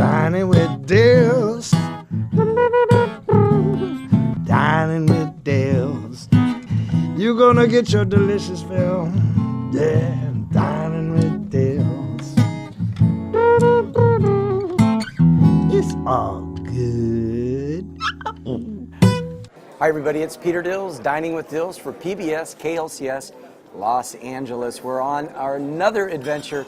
Dining with Dills. Dining with Dills. You're gonna get your delicious fill. Yeah, dining with Dills. It's all good. Hi everybody, it's Peter Dills, Dining with Dills for PBS KLCS Los Angeles. We're on our another adventure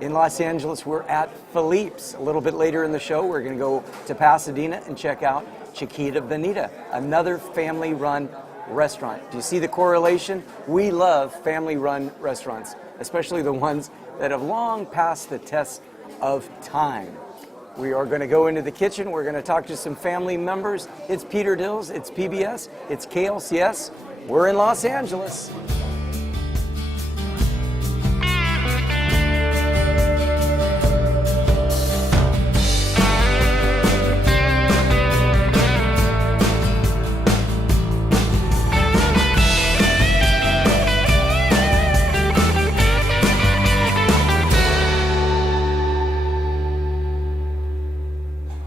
in Los Angeles. We're at Phillipes. A little bit later in the show, we're going to go to Pasadena and check out Chiquita Bonita, another family-run restaurant. Do you see the correlation? We love family-run restaurants, especially the ones that have long passed the test of time. We are going to go into the kitchen. We're going to talk to some family members. It's Peter Dills, it's PBS, it's KLCS. We're in Los Angeles.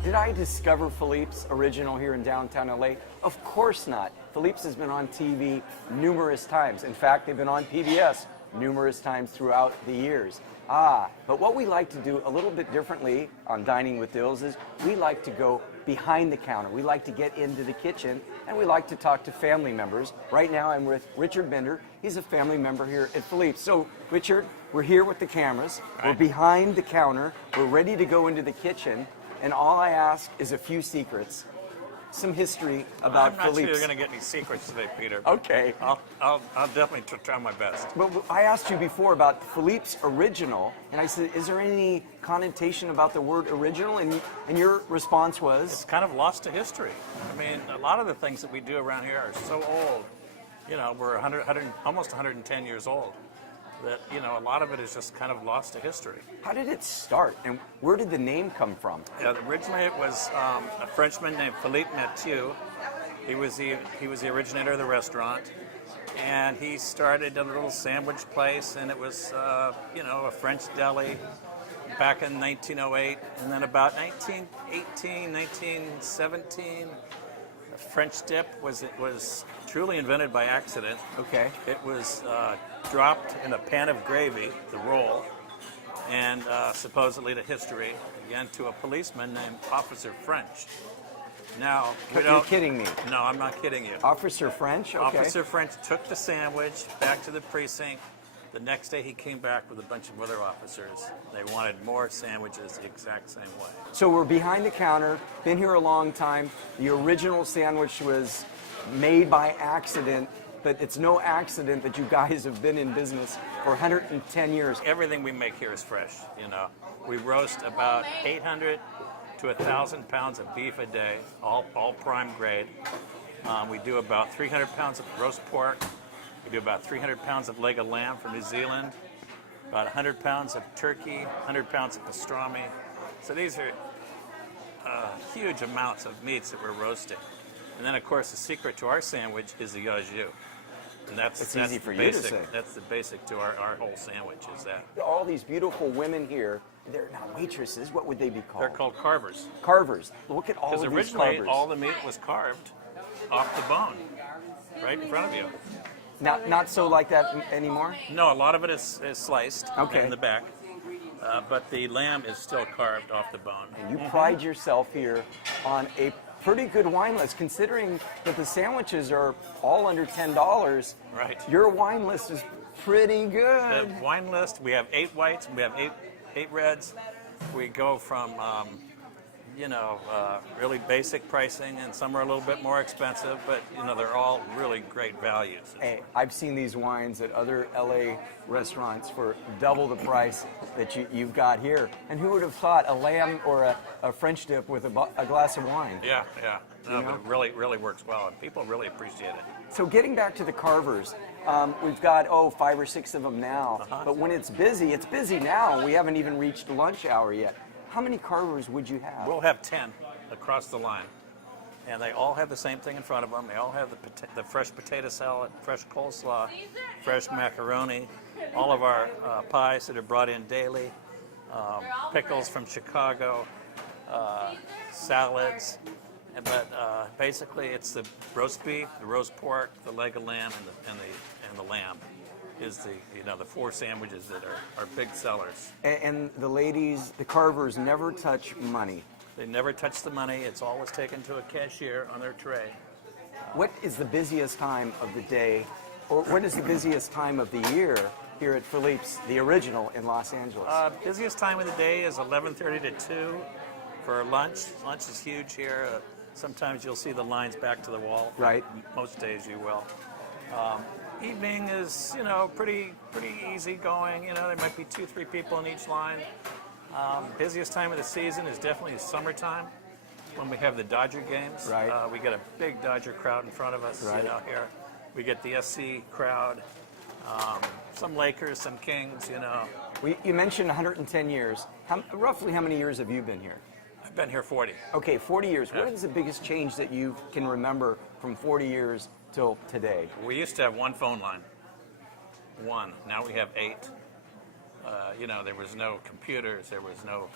Did I discover Phillipes original here in downtown LA? Of course not. Phillipes has been on TV numerous times. In fact, they've been on PBS numerous times throughout the years. But what we like to do a little bit differently on Dining with Dills is we like to go behind the counter. We like to get into the kitchen and we like to talk to family members. Right now I'm with Richard Bender. He's a family member here at Phillipes. So Richard, we're here with the cameras. Right. We're behind the counter. We're ready to go into the kitchen. And all I ask is a few secrets, some history about Phillipes. I'm not sure you're going to get any secrets today, Peter. Okay. I'll definitely try my best. But I asked you before about Phillipes original, and I said, is there any connotation about the word original? And your response was? It's kind of lost to history. I mean, a lot of the things that we do around here are so old. You know, we're almost 110 years old. That, you know, a lot of it is just kind of lost to history. How did it start, and where did the name come from? Originally, it was a Frenchman named Philippe Mathieu. He was the originator of the restaurant, and he started a little sandwich place, and it was you know, a French deli back in 1908, and then about 1918, 1917. French dip was truly invented by accident. Okay. It was dropped in a pan of gravy, the roll, and supposedly to history, again to a policeman named Officer French. Now, You're kidding me. No, I'm not kidding you. Officer French? Okay. Officer French took the sandwich back to the precinct. The next day he came back with a bunch of other officers. They wanted more sandwiches the exact same way. So we're behind the counter, been here a long time. The original sandwich was made by accident, but it's no accident that you guys have been in business for 110 years. Everything we make here is fresh, you know. We roast about 800 to 1,000 pounds of beef a day, all prime grade. We do about 300 pounds of roast pork. We do about 300 pounds of leg of lamb from New Zealand, about 100 pounds of turkey, 100 pounds of pastrami. So these are huge amounts of meats that we're roasting. And then, of course, the secret to our sandwich is the au jus. And that's easy for you to say. That's the basic to our whole sandwich, is that. All these beautiful women here, they're not waitresses. What would they be called? They're called carvers. Carvers. Look at all of these carvers. Because originally, all the meat was carved off the bone, right in front of you. Not so like that anymore? No, a lot of it is sliced in the back, but the lamb is still carved off the bone. And you pride yourself here on a pretty good wine list, considering that the sandwiches are all under $10. Right. Your wine list is pretty good. The wine list, we have 8 whites, and we have eight reds. We go from you know, really basic pricing, and some are a little bit more expensive, but, you know, they're all really great values. Hey, I've seen these wines at other LA restaurants for double the price that you've got here. And who would have thought a lamb or a French dip with a glass of wine? Yeah. No, but it really works well, and people really appreciate it. So getting back to the carvers, we've got, 5 or 6 of them now. But when it's busy now. We haven't even reached lunch hour yet. How many carvers would you have? We'll have 10 across the line. And they all have the same thing in front of them. They all have the fresh potato salad, fresh coleslaw, fresh macaroni, all of our pies that are brought in daily, pickles from Chicago, salads. But basically, it's the roast beef, the roast pork, the leg of lamb, and the lamb is the 4 sandwiches that are big sellers. And the ladies, the carvers, never touch money. They never touch the money. It's always taken to a cashier on their tray. What is the busiest time of the day, or what is the busiest time of the year here at Phillipes, the original in Los Angeles? Busiest time of the day is 11:30 to 2 for lunch. Lunch is huge here. Sometimes you'll see the lines back to the wall. Right. Most days you will. Evening is, pretty easy going. There might be 2-3 people in each line. Busiest time of the season is definitely summertime when we have the Dodger games. Right. We get a big Dodger crowd in front of us. Right. Here. We get the SC crowd. Some Lakers, some Kings. You mentioned 110 years. Roughly how many years have you been here? I've been here 40. Okay, 40 years. Yeah. What is the biggest change that you can remember from 40 years till today? We used to have 1 phone line. 1. Now we have 8. There was no computers. There was no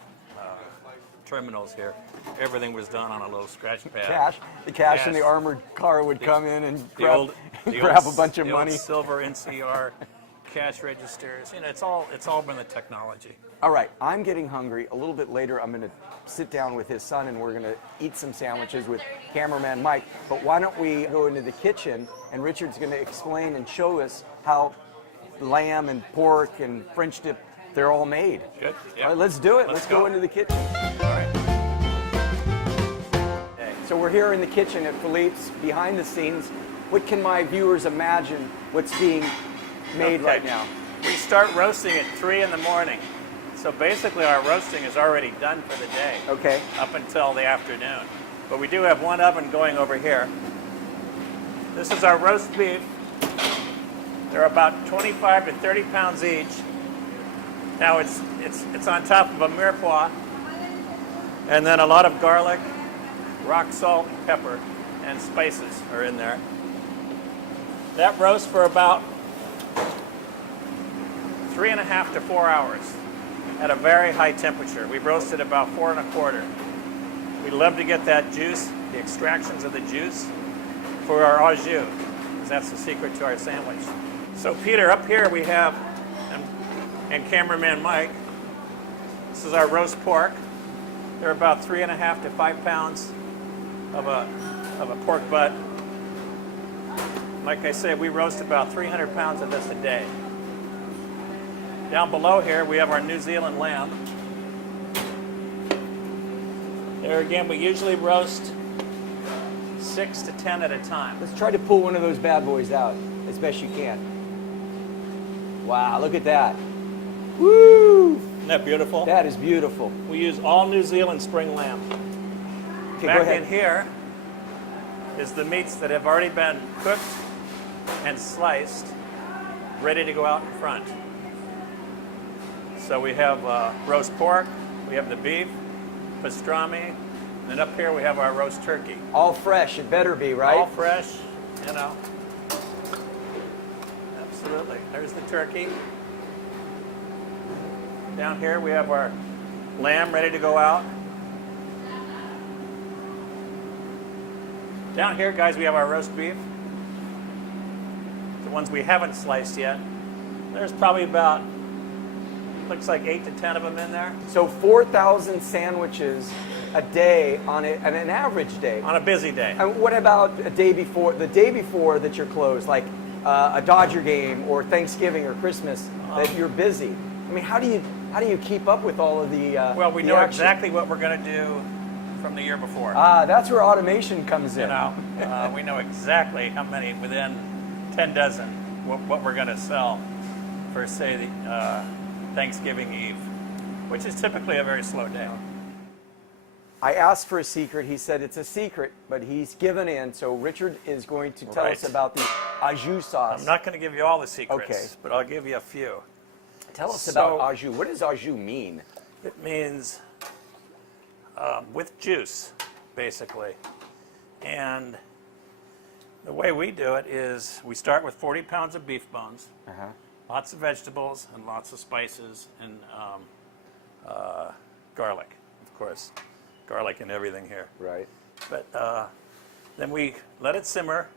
terminals here. Everything was done on a little scratch pad. The cash in the armored car would come in and grab a bunch of money. Old silver NCR cash registers. It's all been the technology. All right, I'm getting hungry. A little bit later, I'm going to sit down with his son and we're going to eat some sandwiches with cameraman Mike. But why don't we go into the kitchen and Richard's going to explain and show us how lamb and pork and French dip, they're all made. Good. Yeah. All right, let's do it. Let's go into the kitchen. All right. So we're here in the kitchen at Phillipes, behind the scenes. What can my viewers imagine what's being made right now? We start roasting at 3 in the morning. So basically our roasting is already done for the day. Okay. Up until the afternoon. But we do have one oven going over here. This is our roast beef. They're about 25 to 30 pounds each. Now it's on top of a mirepoix. And then a lot of garlic, rock salt, pepper, and spices are in there. That roasts for about 3.5 to 4 hours at a very high temperature. We roasted about 4 1/4. We love to get that juice, the extractions of the juice, for our au jus, because that's the secret to our sandwich. So Peter, up here we have, and cameraman Mike, this is our roast pork. They're about 3.5 to 5 pounds of a pork butt. Like I said, we roast about 300 pounds of this a day. Down below here, we have our New Zealand lamb. There again, we usually roast 6 to 10 at a time. Let's try to pull one of those bad boys out as best you can. Wow, look at that. Woo! Isn't that beautiful? That is beautiful. We use all New Zealand spring lamb. Okay, go Back ahead. in here is the meats that have already been cooked and sliced, ready to go out in front. So we have roast pork, we have the beef, pastrami, and then up here we have our roast turkey. All fresh, it better be, right? All fresh, Absolutely. There's the turkey. Down here we have our lamb ready to go out. Down here, guys, we have our roast beef. The ones we haven't sliced yet. There's probably about, looks like 8 to 10 of them in there. So 4,000 sandwiches a day on an average day. On a busy day. And what about the day before that you're closed, like a Dodger game or Thanksgiving or Christmas, that you're busy? I mean, how do you keep up with all of the well, we the know action? exactly what we're going to do from the year before. That's where automation comes in. We know exactly how many, within 10 dozen, what we're going to sell for, say, the Thanksgiving Eve, which is typically a very slow day. I asked for a secret. He said it's a secret, but he's given in. So Richard is going to tell us about the au jus sauce. I'm not going to give you all the secrets, Okay. but I'll give you a few. Tell us about au jus. What does au jus mean? It means with juice, basically. And the way we do it is we start with 40 pounds of beef bones, lots of vegetables, and lots of spices, and garlic, of course. garlic and everything here. Right. But then we let it simmer.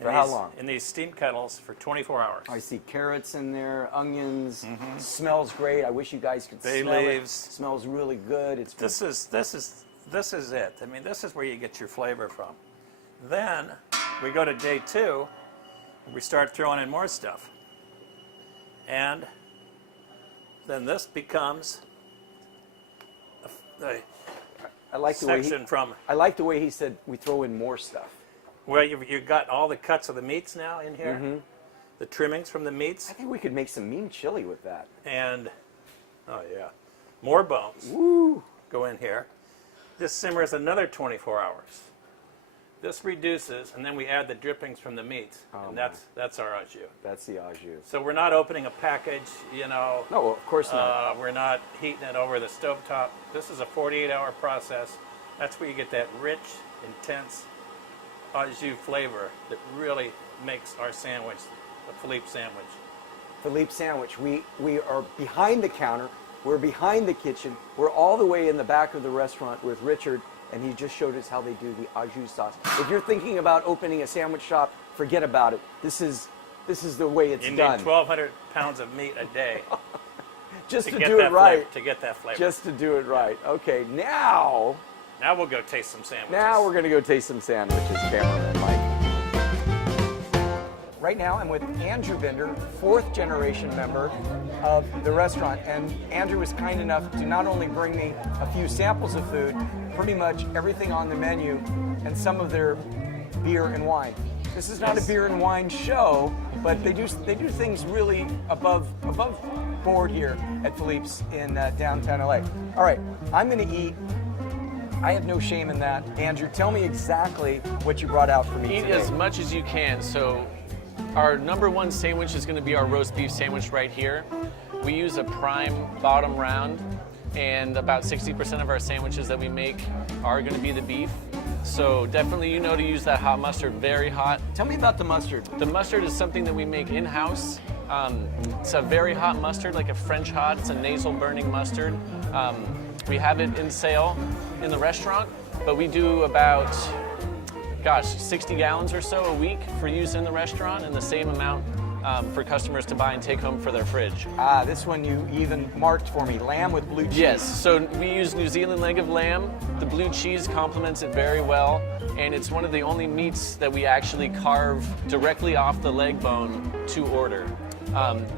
For how long? In these steam kettles for 24 hours. I see carrots in there, onions. Smells great. I wish you guys could Bay smell leaves. it. Smells really good. It's This is it. I mean, this is where you get your flavor from. Then we go to day 2, and we start throwing in more stuff. And then this becomes a I like the way section from I like the way he said we throw in more stuff. where you've got all the cuts of the meats now in here, the trimmings from the meats, I think we could make some mean chili with that. and oh yeah, more bones go in here. This simmers another 24 hours. This reduces, and then we add the drippings from the meats, and that's our au jus. That's the au jus. So we're not opening a package, you know. No, of course not. We're not heating it over the stovetop. This is a 48-hour process. That's where you get that rich, intense au jus flavor that really makes our sandwich, the Philippe sandwich. Philippe sandwich. We are behind the counter. We're behind the kitchen. We're all the way in the back of the restaurant with Richard, and he just showed us how they do the au jus sauce. If you're thinking about opening a sandwich shop, forget about it. This is the way it's You done. need 1,200 pounds of meat a day Just to get do that it right. flavor, to get that flavor. Just to do it right. Okay, now Now we'll go taste some sandwiches. we're going to go taste some sandwiches, cameraman Mike. Right now I'm with Andrew Bender, 4th generation member of the restaurant. And Andrew was kind enough to not only bring me a few samples of food, pretty much everything on the menu, and some of their beer and wine. This is not a beer and wine show, but they do things really above board here at Phillipes in downtown LA. All right, I'm going to eat. I have no shame in that. Andrew, tell me exactly what you brought out for me Eat today. as much as you can. So our #1 sandwich is going to be our roast beef sandwich right here. We use a prime bottom round, and about 60% of our sandwiches that we make are going to be the beef. So definitely you know to use that hot mustard, very hot. Tell me about the mustard. The mustard is something that we make in-house. It's a very hot mustard, like a French hot. It's a nasal burning mustard. We have it in sale in the restaurant, but we do about, 60 gallons or so a week for use in the restaurant, and the same amount for customers to buy and take home for their fridge. This one you even marked for me, lamb with blue cheese. Yes, so we use New Zealand leg of lamb. The blue cheese complements it very well, and it's one of the only meats that we actually carve directly off the leg bone to order.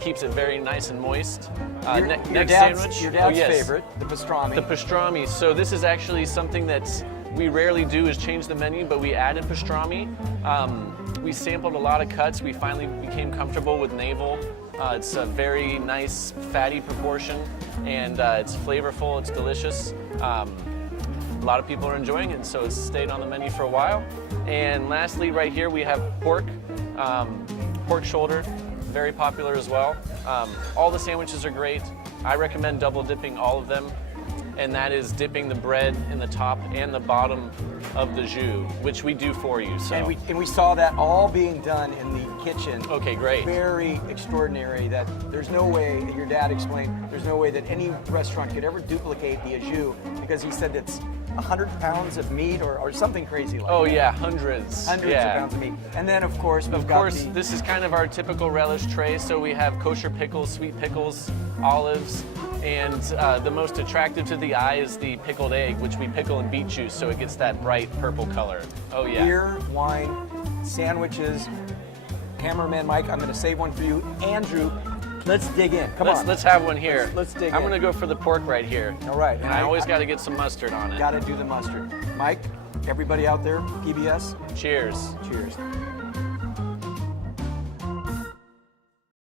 Keeps it very nice and moist. Your Next dad's sandwich. Your dad's favorite, the pastrami. The pastrami. So this is actually something that we rarely do is change the menu, but we added pastrami. We sampled a lot of cuts. We finally became comfortable with navel. It's a very nice fatty proportion, and it's flavorful, it's delicious. A lot of people are enjoying it, so it's stayed on the menu for a while. And lastly, right here we have pork, pork shoulder, very popular as well. All the sandwiches are great. I recommend double dipping all of them, and that is dipping the bread in the top and the bottom of the jus, which we do for you. So. And we saw that all being done in the kitchen. Okay, great. Very extraordinary. That there's no way, your dad explained, there's no way that any restaurant could ever duplicate the au jus, because he said it's 100 pounds of meat or something crazy like that. Oh yeah, hundreds. Hundreds of pounds of meat. And then of course, this is kind of our typical relish tray. So we have kosher pickles, sweet pickles, olives, and the most attractive to the eye is the pickled egg, which we pickle in beet juice, so it gets that bright purple color. Oh yeah. Beer, wine, sandwiches. Cameraman Mike, I'm going to save one for you. Andrew, let's dig in. Come on. Let's have one here. Let's dig in. I'm going to go for the pork right here. All right. And I always got to get some mustard on it. Got to do the mustard. Mike, everybody out there, PBS, Cheers. cheers.